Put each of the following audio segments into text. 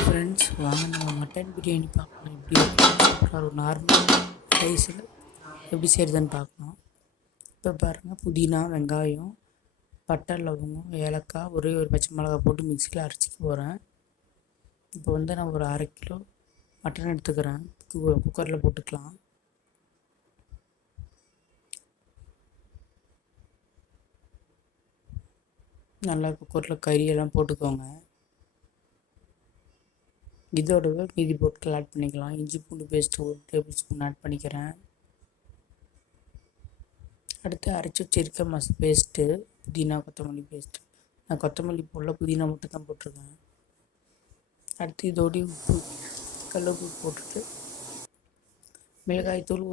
Hi friends, வாங்க நம்ம mutton biryani பார்க்கலாம். எப்படி இருக்குன்னு ஒரு நார்மல் ரைஸில் எப்படி செய்கிறதுன்னு பார்க்கலாம். இப்போ பாருங்கள், புதினா, வெங்காயம், பட்டை, லவங்கம், ஏலக்காய், ஒரே ஒரு பச்சை மிளகாய் போட்டு மிக்சியில் அரைச்சிக்க போகிறேன். இப்போ நான் ஒரு 1/2 கிலோ மட்டன் எடுத்துக்கிறேன். குக்கரில் போட்டுக்கலாம். நல்லா குக்கரில் கறியெல்லாம் போட்டுக்கோங்க. இதோடவே மீதி பொருட்கள் ஆட் பண்ணிக்கலாம். இஞ்சி பூண்டு பேஸ்ட்டு 1 டேபிள் ஸ்பூன் ஆட் பண்ணிக்கிறேன். அடுத்து அரைச்சி வச்சிருக்க பேஸ்ட்டு, புதினா கொத்தமல்லி பேஸ்ட்டு. நான் கொத்தமல்லி போடல, புதினா மட்டும் தான் போட்டிருக்கேன். அடுத்து இதோடய உப்பு, கல்லுப்பு போட்டுட்டு மிளகாய்த்தூள்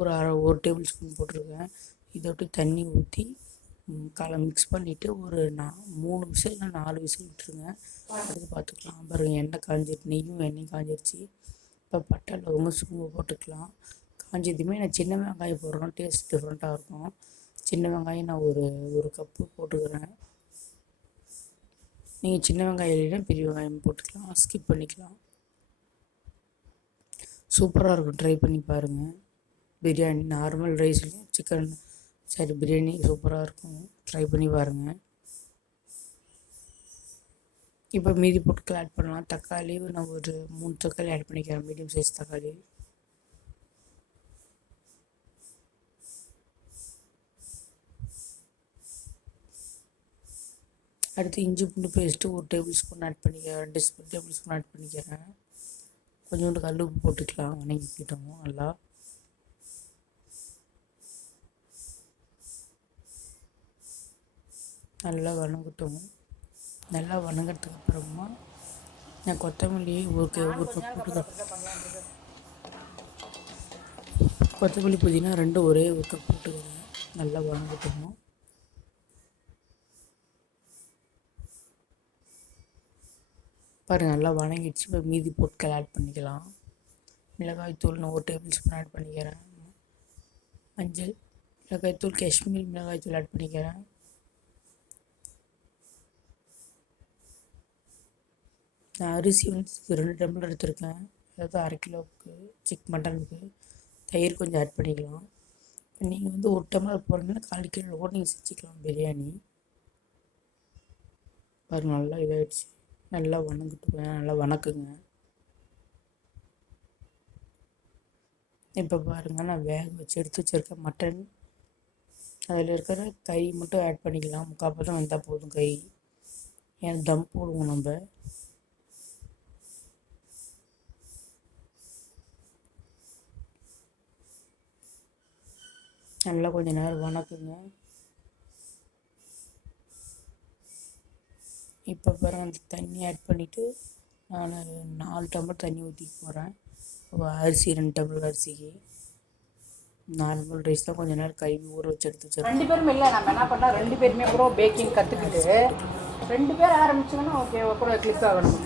ஒரு டேபிள் ஸ்பூன் போட்டிருக்கேன். இதோட தண்ணி ஊற்றி மிக்ஸ் பண்ணிவிட்டு ஒரு 3 விசில் இல்லை 4 விசில் விட்டுருங்க. அடுத்து பார்த்துக்கலாம். பாருங்கள், எண்ணெயும் காஞ்சிருச்சு. இப்போ பட்டை, லவங்கம், சோம்பு போட்டுக்கலாம். காஞ்சதுமே நான் சின்ன வெங்காயம் போடுறேன், டேஸ்ட் டிஃப்ரெண்ட்டாக இருக்கும். சின்ன வெங்காயம் நான் ஒரு கப்பு போட்டுக்கிறேன். நீங்கள் சின்ன வெங்காயம் இல்லைன்னா பெரிய வெங்காயம் போட்டுக்கலாம், ஸ்கிப் பண்ணிக்கலாம். சூப்பராக இருக்கும், ட்ரை பண்ணி பாருங்கள். பிரியாணி நார்மல் ரைஸ்லையும் பிரியாணி சூப்பராக இருக்கும், ட்ரை பண்ணி பாருங்கள். இப்போ மீதி பொருட்கள் ஆட் பண்ணலாம். தக்காளி நான் ஒரு 3 தக்காளி ஆட் பண்ணிக்கிறேன், மீடியம் சைஸ் தக்காளி. அடுத்து இஞ்சி பூண்டு பேஸ்ட்டு 1 டேபிள் ஸ்பூன் ஆட் பண்ணிக்கிறேன், 2 டேபிள் ஸ்பூன் ஆட் பண்ணிக்கிறேன். கொஞ்சோண்டு கல் உப்பு போட்டுக்கலாம், வணங்கிக்கிட்டோம் நல்லா. நல்லா வணங்கட்டும். நல்லா வணங்கிறதுக்கு அப்புறமா நான் கொத்தமல்லியை ஒரு கப் போட்டுக்கிறேன். கொத்தமல்லி, புதினா 2 ஒரே ஒரு கப் போட்டுக்கிறேன். நல்லா வணங்கட்டும். பாருங்கள், நல்லா வணங்கிடுச்சு. இப்போ மீதி பொருட்கள் ஆட் பண்ணிக்கலாம். மிளகாய்த்தூள் நான் 1 டேபிள் ஸ்பூன் ஆட் பண்ணிக்கிறேன். மஞ்சள் மிளகாய்த்தூள், காஷ்மீர் மிளகாய்த்தூள் ஆட் பண்ணிக்கிறேன். நான் அரிசி 2 டம்ளர் எடுத்துருக்கேன், அதாவது 1/2 கிலோவுக்கு மட்டனுக்கு. தயிர் கொஞ்சம் ஆட் பண்ணிக்கலாம். நீங்கள் 1 டம்ளர் போடுறீங்கன்னா 1/4 கிலோ கூட நீங்கள் செஞ்சுக்கலாம் பிரியாணி. பாருங்கள், நல்லா இதாகிடுச்சு. நல்லா நல்லா வணக்குங்க. இப்போ பாருங்கள், நான் வேக வச்சு எடுத்து வச்சுருக்கேன் மட்டன். அதில் இருக்கிற கறி மட்டும் ஆட் பண்ணிக்கலாம். 3/4 பதம் வந்தால் போதும் கறி. ஏன்னா தம் போடுவோம் நம்ம. நல்லா கொஞ்சம் நேரம் வணக்குங்க. இப்போ பாருங்கள், அந்த தண்ணி ஆட் பண்ணிவிட்டு நான் 4 டம்ளர் தண்ணி ஊற்றிக்க போகிறேன். அரிசி 2 டம்ளர் அரிசிக்கு. நார்மல் ரைஸ் தான், கொஞ்சம் நேரம் கழுவி ஊற வச்சு எடுத்து வச்சிருக்கேன். 2 பேரும் இல்லை, நம்ம என்ன பண்ணால் 2 பேருமே கூட பேக்கிங் கற்றுக்கிட்டு 2 பேர் ஆரம்பிச்சோன்னா ஓகே கூட கிளிக் ஆகணும்.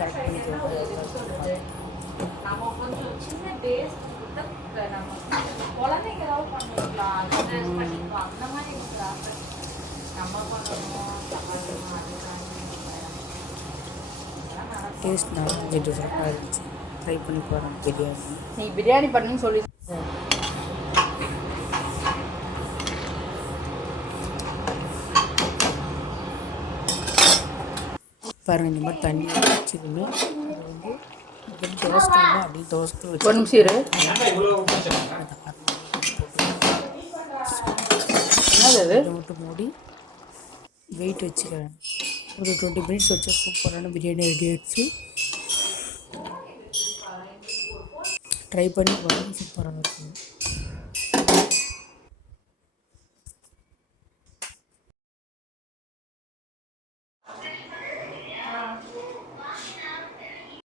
டேஸ்ட் நல்லா டிஃப்ரெண்ட்டாக இருந்துச்சு, ட்ரை பண்ணி போகிறேன் பிரியாணி. நீ பிரியாணி பண்ணுன்னு சொல்லி பாருங்கள், இந்த மாதிரி தண்ணி வச்சுக்கணும். அது தோசை அப்படியே தோசை வச்சு 1 நிமிஷம் இரு. என்னது இதை மட்டும் மூடி வெயிட் வச்சுக்கிறேன். ஒரு 20 மினிட்ஸ் வச்சா சூப்பரான பிரியாணி ரெடி ஆகிடுச்சு. ட்ரை பண்ணி பாருங்கள், சூப்பராக இருக்கும்.